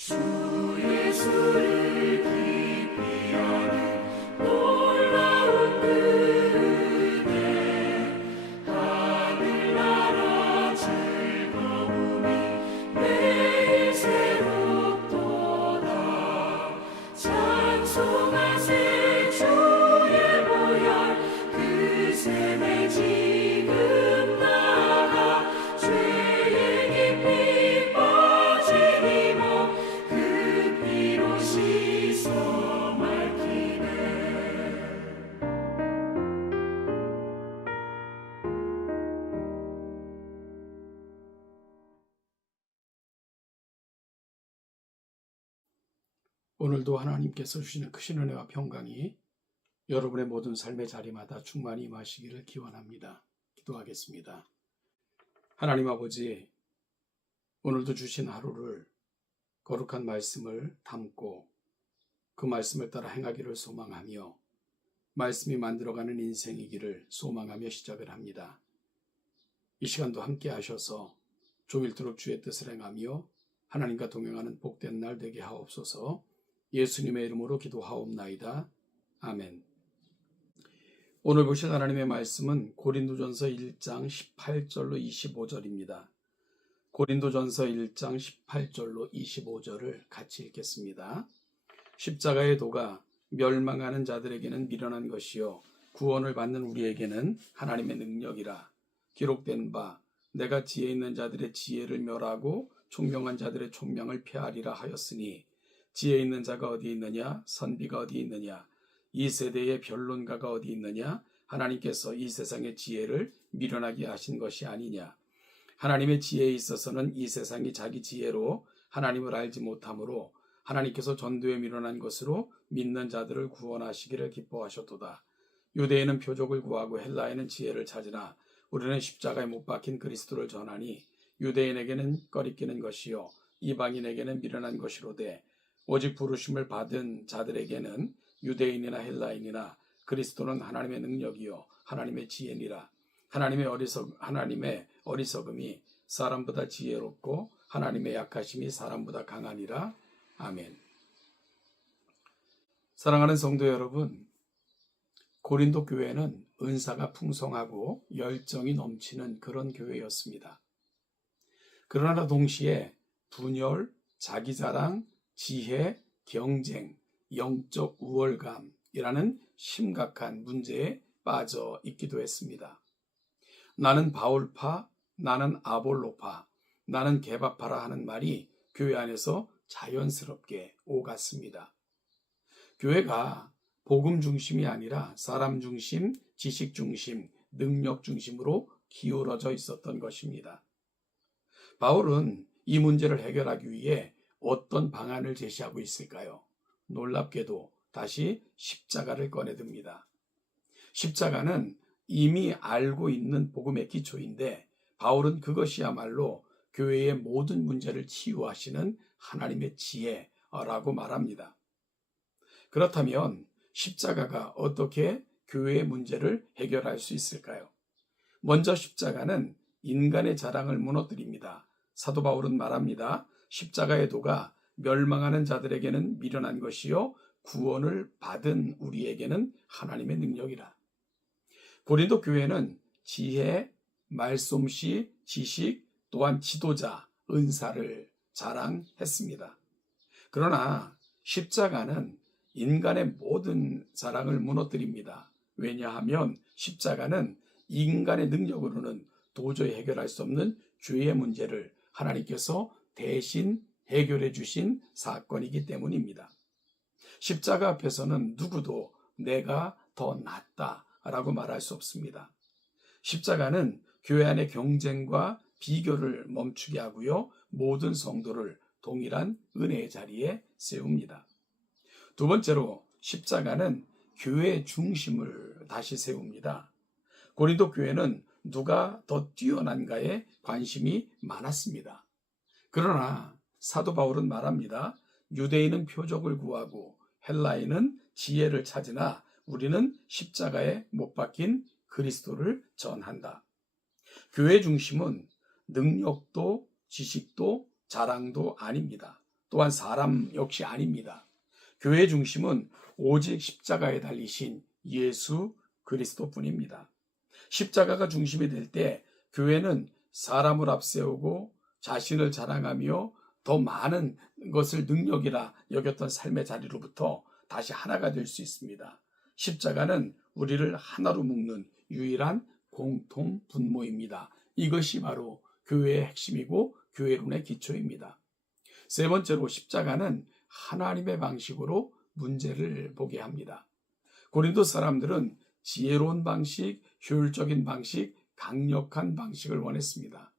주 예수를 깊이 아는 놀라운 은혜, 하늘나라 즐거움이 매일 새롭도다. 찬송하세 주의 보혈, 그 샘에 지금 나가 죄의 깊이 빠지니 그 피로 씻어 맑히네. 오늘도 하나님께서 주시는 크신 은혜와 평강이 여러분의 모든 삶의 자리마다 충만히 임하시기를 기원합니다. 기도하겠습니다. 하나님 아버지, 오늘도 주신 하루를 거룩한 말씀을 담고 그 말씀을 따라 행하기를 소망하며 말씀이 만들어가는 인생이기를 소망하며 시작을 합니다. 이 시간도 함께 하셔서 종일토록 주의 뜻을 행하며 하나님과 동행하는 복된 날 되게 하옵소서. 예수님의 이름으로 기도하옵나이다. 아멘. 오늘 보실 하나님의 말씀은 고린도전서 1장 18절로 25절입니다. 고린도전서 1장 18절로 25절을 같이 읽겠습니다. 십자가의 도가 멸망하는 자들에게는 미련한 것이요 구원을 받는 우리에게는 하나님의 능력이라. 기록된 바 내가 지혜 있는 자들의 지혜를 멸하고 총명한 자들의 총명을 폐하리라 하였으니 지혜 있는 자가 어디 있느냐, 선비가 어디 있느냐, 이 세대의 변론가가 어디 있느냐. 하나님께서 이 세상의 지혜를 미련하게 하신 것이 아니냐. 하나님의 지혜에 있어서는 이 세상이 자기 지혜로 하나님을 알지 못하므로 하나님께서 전도에 미련한 것으로 믿는 자들을 구원하시기를 기뻐하셨도다. 유대인은 표적을 구하고 헬라인은 지혜를 찾으나 우리는 십자가에 못 박힌 그리스도를 전하니 유대인에게는 꺼리끼는 것이요 이방인에게는 미련한 것이로되 오직 부르심을 받은 자들에게는 유대인이나 헬라인이나 그리스도는 하나님의 능력이요 하나님의 지혜니라. 하나님의 어리석음이 사람보다 지혜롭고 하나님의 약하심이 사람보다 강하니라. 아멘. 사랑하는 성도 여러분, 고린도 교회는 은사가 풍성하고 열정이 넘치는 그런 교회였습니다. 그러나 동시에 분열, 자기자랑, 지혜, 경쟁, 영적 우월감이라는 심각한 문제에 빠져 있기도 했습니다. 나는 바울파, 나는 아볼로파, 나는 게바파라 하는 말이 교회 안에서 자연스럽게 오갔습니다. 교회가 복음 중심이 아니라 사람 중심, 지식 중심, 능력 중심으로 기울어져 있었던 것입니다. 바울은 이 문제를 해결하기 위해 어떤 방안을 제시하고 있을까요? 놀랍게도 다시 십자가를 꺼내듭니다. 십자가는 이미 알고 있는 복음의 기초인데 바울은 그것이야말로 교회의 모든 문제를 치유하시는 하나님의 지혜라고 말합니다. 그렇다면 십자가가 어떻게 교회의 문제를 해결할 수 있을까요? 먼저 십자가는 인간의 자랑을 무너뜨립니다. 사도 바울은 말합니다. 십자가의 도가 멸망하는 자들에게는 미련한 것이요 구원을 받은 우리에게는 하나님의 능력이라. 고린도 교회는 지혜, 말솜씨, 지식, 또한 지도자, 은사를 자랑했습니다. 그러나 십자가는 인간의 모든 자랑을 무너뜨립니다. 왜냐하면 십자가는 인간의 능력으로는 도저히 해결할 수 없는 죄의 문제를 하나님께서 대신 해결해 주신 사건이기 때문입니다. 십자가 앞에서는 누구도 내가 더 낫다라고 말할 수 없습니다. 십자가는 교회 안의 경쟁과 비교를 멈추게 하고요, 모든 성도를 동일한 은혜의 자리에 세웁니다. 두 번째로 십자가는 교회의 중심을 다시 세웁니다. 고린도 교회는 누가 더 뛰어난가에 관심이 많았습니다. 그러나 사도 바울은 말합니다. 유대인은 표적을 구하고 헬라인은 지혜를 찾으나 우리는 십자가에 못 박힌 그리스도를 전한다. 교회 중심은 능력도 지식도 자랑도 아닙니다. 또한 사람 역시 아닙니다. 교회의 중심은 오직 십자가에 달리신 예수 그리스도뿐입니다. 십자가가 중심이 될 때 교회는 사람을 앞세우고 자신을 자랑하며 더 많은 것을 능력이라 여겼던 삶의 자리로부터 다시 하나가 될 수 있습니다. 십자가는 우리를 하나로 묶는 유일한 공통 분모입니다. 이것이 바로 교회의 핵심이고 교회론의 기초입니다. 세 번째로 십자가는 하나님의 방식으로 문제를 보게 합니다. 고린도 사람들은 지혜로운 방식, 효율적인 방식, 강력한 방식을 원했습니다.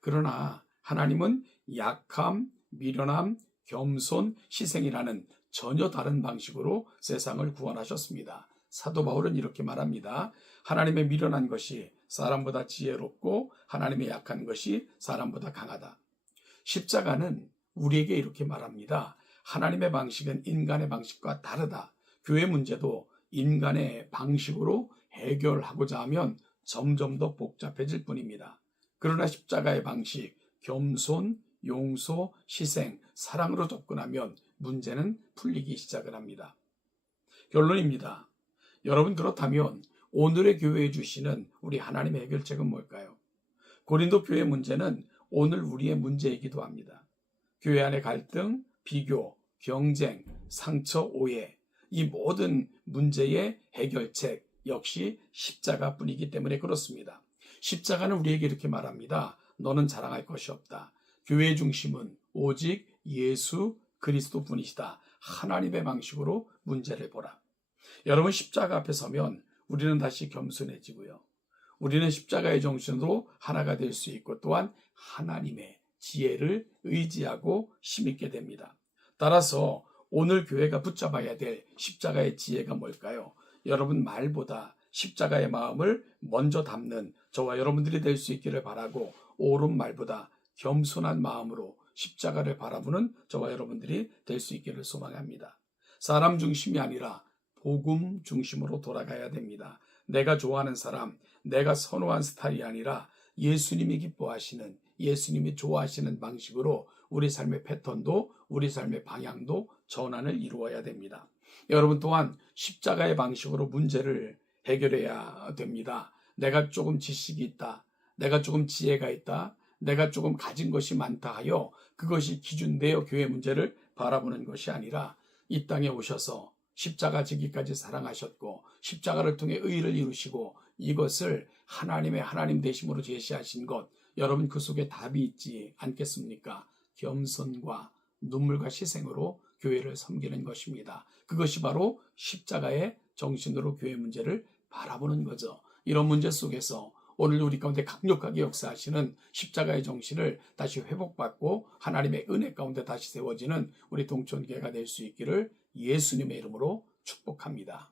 그러나 하나님은 약함, 미련함, 겸손, 희생이라는 전혀 다른 방식으로 세상을 구원하셨습니다. 사도 바울은 이렇게 말합니다. 하나님의 미련한 것이 사람보다 지혜롭고 하나님의 약한 것이 사람보다 강하다. 십자가는 우리에게 이렇게 말합니다. 하나님의 방식은 인간의 방식과 다르다. 교회 문제도 인간의 방식으로 해결하고자 하면 점점 더 복잡해질 뿐입니다. 그러나 십자가의 방식, 겸손, 용서, 희생, 사랑으로 접근하면 문제는 풀리기 시작을 합니다. 결론입니다. 여러분, 그렇다면 오늘의 교회에 주시는 우리 하나님의 해결책은 뭘까요? 고린도 교회 문제는 오늘 우리의 문제이기도 합니다. 교회 안의 갈등, 비교, 경쟁, 상처, 오해, 이 모든 문제의 해결책 역시 십자가뿐이기 때문에 그렇습니다. 십자가는 우리에게 이렇게 말합니다. 너는 자랑할 것이 없다. 교회의 중심은 오직 예수 그리스도뿐이시다. 하나님의 방식으로 문제를 보라. 여러분, 십자가 앞에 서면 우리는 다시 겸손해지고요. 우리는 십자가의 정신으로 하나가 될 수 있고 또한 하나님의 지혜를 의지하고 힘있게 됩니다. 따라서 오늘 교회가 붙잡아야 될 십자가의 지혜가 뭘까요? 여러분, 말보다 십자가의 마음을 먼저 담는 저와 여러분들이 될 수 있기를 바라고, 옳은 말보다 겸손한 마음으로 십자가를 바라보는 저와 여러분들이 될 수 있기를 소망합니다. 사람 중심이 아니라 복음 중심으로 돌아가야 됩니다. 내가 좋아하는 사람, 내가 선호한 스타일이 아니라 예수님이 기뻐하시는, 예수님이 좋아하시는 방식으로 우리 삶의 패턴도, 우리 삶의 방향도 전환을 이루어야 됩니다. 여러분 또한 십자가의 방식으로 문제를 해결해야 됩니다. 내가 조금 지식이 있다, 내가 조금 지혜가 있다, 내가 조금 가진 것이 많다 하여 그것이 기준되어 교회 문제를 바라보는 것이 아니라 이 땅에 오셔서 십자가 지기까지 사랑하셨고 십자가를 통해 의를 이루시고 이것을 하나님의 하나님 되심으로 제시하신 것, 여러분 그 속에 답이 있지 않겠습니까? 겸손과 눈물과 희생으로 교회를 섬기는 것입니다. 그것이 바로 십자가의 정신으로 교회 문제를 바라보는 거죠. 이런 문제 속에서 오늘 우리 가운데 강력하게 역사하시는 십자가의 정신을 다시 회복받고 하나님의 은혜 가운데 다시 세워지는 우리 동천교회가 될 수 있기를 예수님의 이름으로 축복합니다.